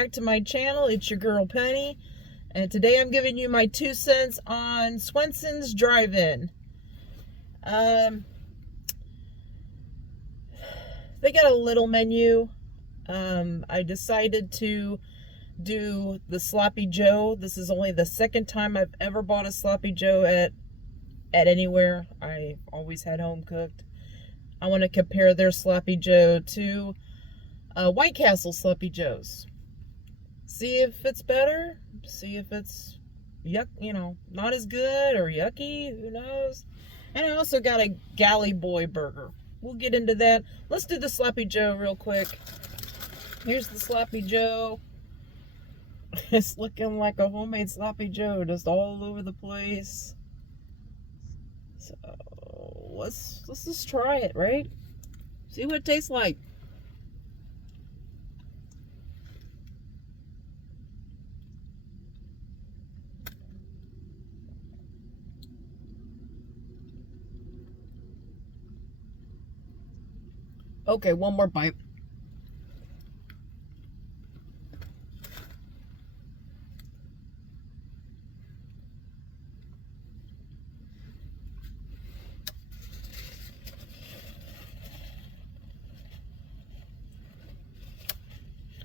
back to my channel. It's your girl Penny, and today I'm giving you my 2 cents on Swensons Drive-In. They got a little menu. I decided to do the Sloppy Joe. This is only the second time I've ever bought a Sloppy Joe at anywhere. I always had home cooked. I want to compare their Sloppy Joe to White Castle Sloppy Joes. See if it's better. See if it's not as good or yucky. Who knows? And I also got a Galley Boy burger. We'll get into that. Let's do the Sloppy Joe real quick. Here's the Sloppy Joe. It's looking like a homemade Sloppy Joe, just all over the place. So let's just try it, right? See what it tastes like. Okay, one more bite.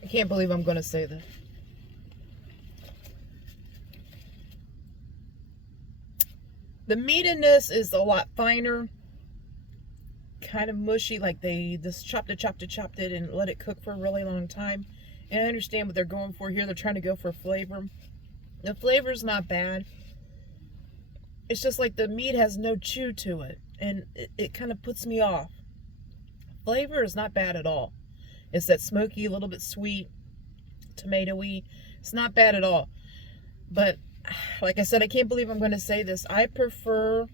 I can't believe I'm going to say that. The meat in this is a lot finer. Kind of mushy, like they just chopped it and let it cook for a really long time. And I understand what they're going for here. They're trying to go for flavor. The flavor's not bad. It's just like the meat has no chew to it, and it kind of puts me off. Flavor is not bad at all. It's that smoky, a little bit sweet, tomatoey. It's not bad at all. But like I said, I can't believe I'm going to say this. I prefer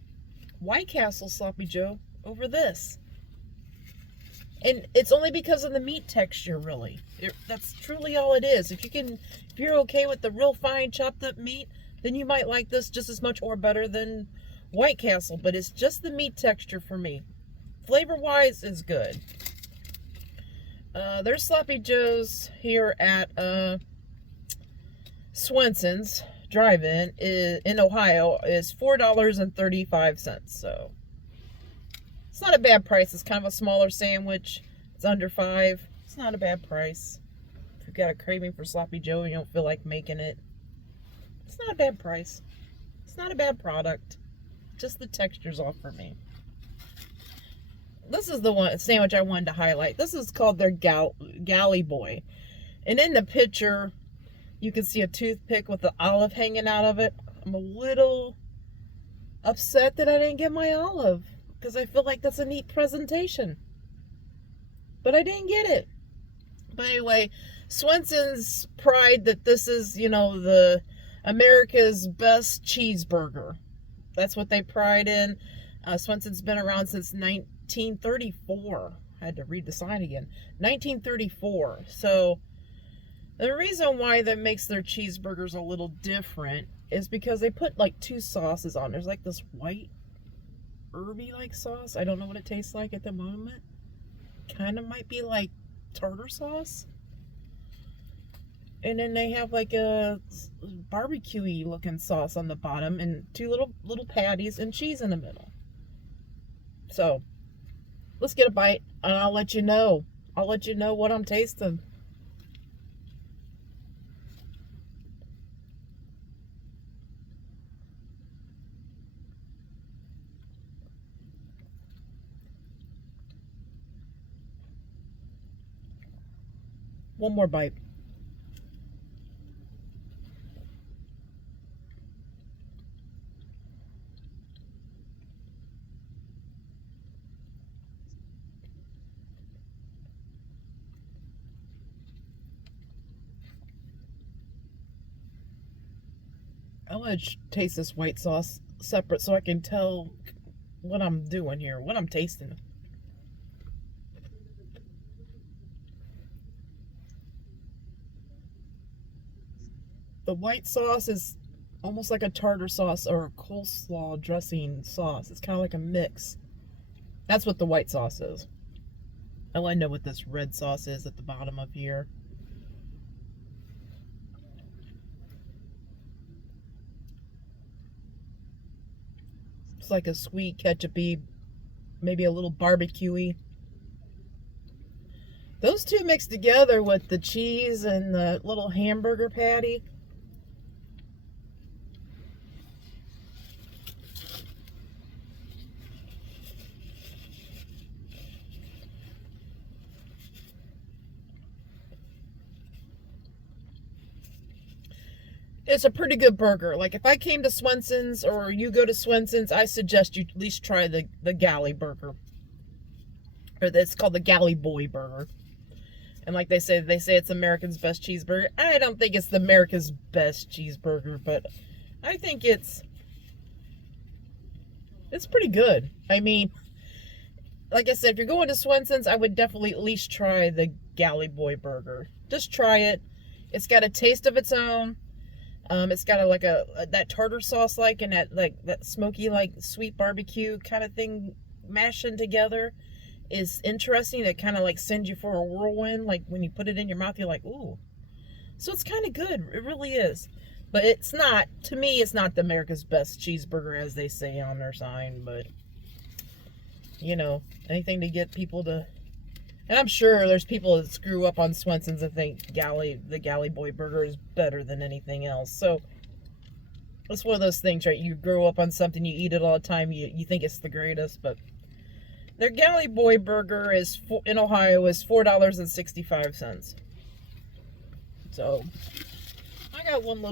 White Castle Sloppy Joe over this. And it's only because of the meat texture, really. That's truly all it is. If you're okay with the real fine chopped up meat, then you might like this just as much or better than White Castle. But it's just the meat texture for me. Flavor-wise, is good. There's Sloppy Joes here at Swensons Drive-In in Ohio is $4.35. So it's not a bad price. It's kind of a smaller sandwich. It's under $5. It's not a bad price. If you've got a craving for Sloppy Joe and you don't feel like making it, it's not a bad price. It's not a bad product. Just the texture's off for me. This is the one sandwich I wanted to highlight. This is called their Galley Boy. And in the picture, you can see a toothpick with the olive hanging out of it. I'm a little upset that I didn't get my olive, because I feel like that's a neat presentation. But I didn't get it. But anyway, Swenson's pride that this is, the America's best cheeseburger. That's what they pride in. Swenson's been around since 1934. I had to read the sign again. 1934. So the reason why that makes their cheeseburgers a little different is because they put like 2 sauces on. There's like this white herby like sauce. I don't know what it tastes like at the moment. Kind of might be like tartar sauce. And then they have like a barbecue-y looking sauce on the bottom and 2 little patties and cheese in the middle. So let's get a bite and I'll let you know. I'll let you know what I'm tasting. One more bite. I want to taste this white sauce separate so I can tell what I'm doing here, what I'm tasting. The white sauce is almost like a tartar sauce or a coleslaw dressing sauce. It's kind of like a mix. That's what the white sauce is. I want to know what this red sauce is at the bottom of here. It's like a sweet ketchupy, maybe a little barbecuey. Those two mixed together with the cheese and the little hamburger patty. It's a pretty good burger. Like if I came to Swensons or you go to Swensons, I suggest you at least try the Galley burger. Or it's called the Galley Boy burger. And like they say it's America's best cheeseburger. I don't think it's the America's best cheeseburger, but I think it's pretty good. I mean, like I said, if you're going to Swensons, I would definitely at least try the Galley Boy burger. Just try it. It's got a taste of its own. It's got that tartar sauce and that smoky sweet barbecue kind of thing mashing together is interesting. It kind of sends you for a whirlwind. Like when you put it in your mouth, you're like, ooh. So it's kind of good. It really is. But it's not, to me, it's not the America's best cheeseburger as they say on their sign. But, you know, anything to get people to... And I'm sure there's people that screw up on Swensons and think the Galley Boy burger is better than anything else. So it's one of those things, right? You grow up on something, you eat it all the time, you think it's the greatest. But their Galley Boy burger in Ohio is $4.65. So I got one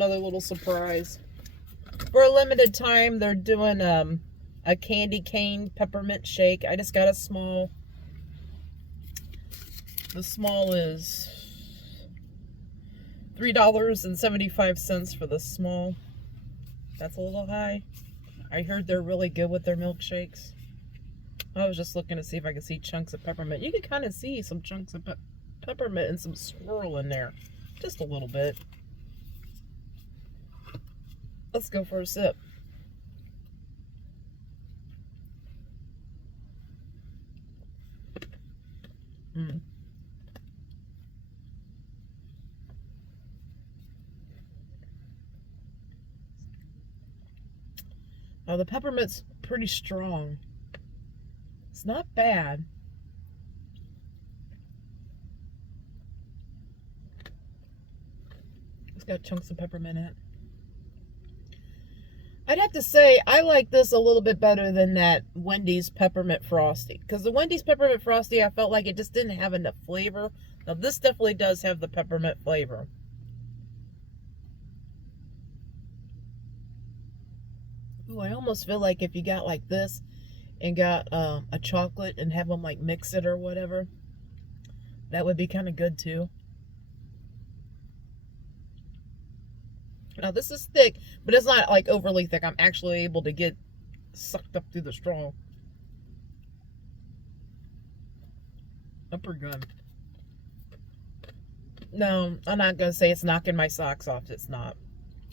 other little surprise. For a limited time, they're doing a candy cane peppermint shake. I just got a small. The small is $3.75 for the small. That's a little high. I heard they're really good with their milkshakes. I was just looking to see if I could see chunks of peppermint. You can kind of see some chunks of peppermint and some swirl in there. Just a little bit. Let's go for a sip. Oh, the peppermint's pretty strong. It's not bad. It's got chunks of peppermint in it. I'd have to say, I like this a little bit better than that Wendy's Peppermint Frosty. Because the Wendy's Peppermint Frosty, I felt like it just didn't have enough flavor. Now, this definitely does have the peppermint flavor. Ooh, I almost feel like if you got like this and got a chocolate and have them mix it or whatever, that would be kind of good too. Now this is thick, but it's not overly thick. I'm actually able to get sucked up through the straw. Upper gun. No, I'm not gonna say it's knocking my socks off. It's not.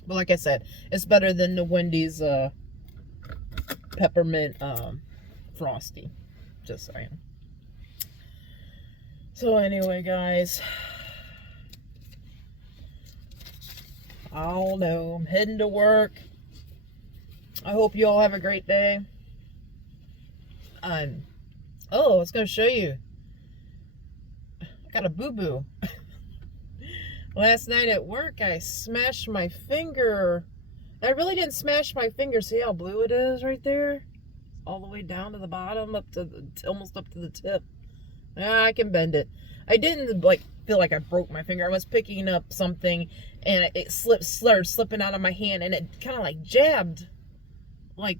But like I said, it's better than the Wendy's peppermint frosty. Just saying. So anyway, guys. I don't know. I'm heading to work. I hope you all have a great day. Oh, I was going to show you. I got a boo-boo. Last night at work, I smashed my finger. I really didn't smash my finger. See how blue it is right there? All the way down to the bottom, almost up to the tip. I can bend it. I didn't feel like I broke my finger. I was picking up something and it started slipping out of my hand, and it kind of jabbed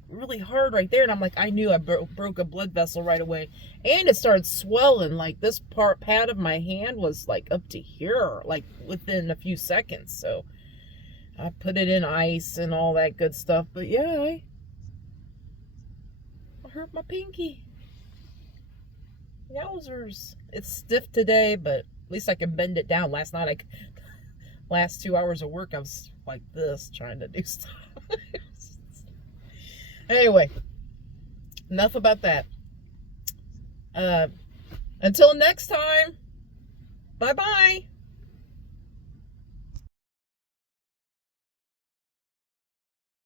really hard right there, and I'm I knew I broke a blood vessel right away, and it started swelling. This pad of my hand was up to here within a few seconds. So I put it in ice and all that good stuff. But yeah, I hurt my pinky. Yowzers. It's stiff today, but at least I can bend it down. Last 2 hours of work, I was like this, trying to do stuff. Anyway, enough about that. Until next time, bye-bye.